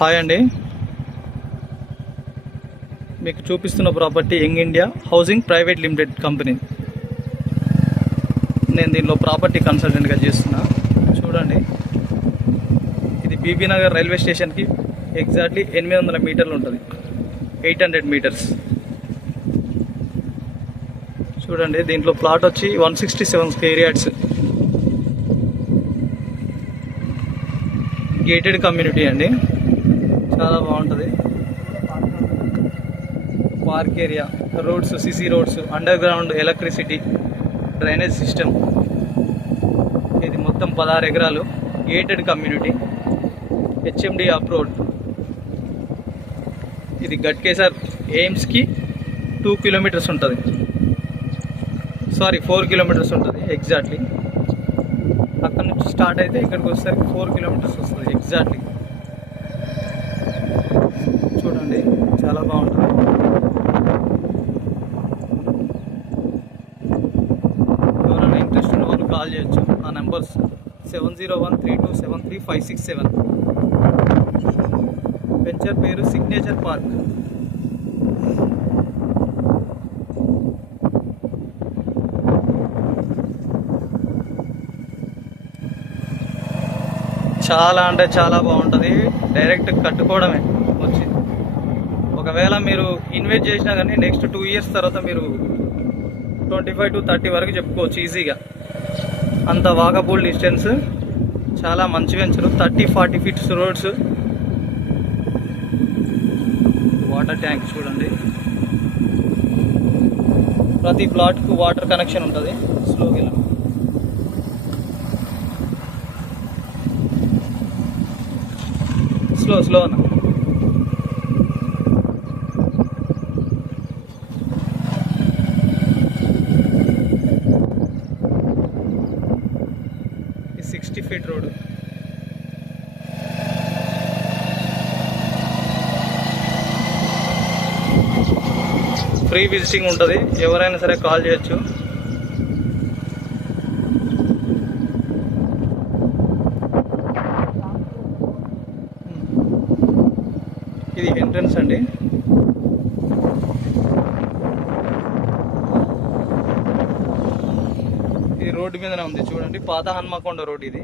హాయ్ అండి, మీకు చూపిస్తున్న property young India housing private limited company. నేను దీనిలో ప్రాపర్టీ కన్సల్టెంట్గా చేస్తున్నా. చూడండి, ఇది బీబీ నగర్ రైల్వే స్టేషన్కి ఎగ్జాక్ట్లీ 800 మీటర్లు ఉంటుంది, 800 మీటర్స్. చూడండి, దీంట్లో ప్లాట్ వచ్చి 167 స్క్వేర్ యార్డ్స్, గేటెడ్ కమ్యూనిటీ అండి. చాలా బాగుంటుంది. Park area, roads, CC roads, under ground electricity, drainage system. ఇది మొత్తం 16 ఎకరాలు, గేటెడ్ కమ్యూనిటీ, హెచ్ఎండి అప్రోడ్. ఇది గట్కేసర్ ఎయిమ్స్కి 2 కిలోమీటర్స్ ఉంటుంది, 4 కిలోమీటర్స్ ఉంటుంది ఎగ్జాక్ట్లీ. అక్కడ నుంచి స్టార్ట్ అయితే ఇక్కడికి వచ్చేసరికి 4 కిలోమీటర్స్ వస్తుంది ఎగ్జాక్ట్లీ. చూడండి, చాలా బాగుంటుంది. ఎవరైనా ఇంట్రెస్ట్ ఉన్న వాళ్ళు కాల్ చేయొచ్చు. ఆ నెంబర్స్ 7013273567. వెంచర్ పేరు సిగ్నేచర్ పార్క్. చాలా అంటే చాలా బాగుంటుంది. డైరెక్ట్ కట్టుకోవడమే వచ్చి. ఒకవేళ మీరు ఇన్వెస్ట్ చేసినా కానీ నెక్స్ట్ 2 ఇయర్స్ తర్వాత మీరు 25 to 30 వరకు చెప్పుకోవచ్చు ఈజీగా. అంత వాకబుల్ డిస్టెన్స్, చాలా మంచి వెంచరు. 30-40 ఫీట్స్ రోడ్స్, వాటర్ ట్యాంక్. చూడండి, ప్రతి ప్లాట్కు వాటర్ కనెక్షన్ ఉంటుంది. స్లోగా స్లో అన్న. ఈ 60 ఫీట్ రోడ్. ఫ్రీ విజిటింగ్ ఉంటుంది, ఎవరైనా సరే కాల్ చేయొచ్చు. ఇది ఎంట్రన్స్ అండి. ఇది రోడ్డు మీదనే ఉంది. చూడండి, పాత హన్మకొండ రోడ్ ఇది.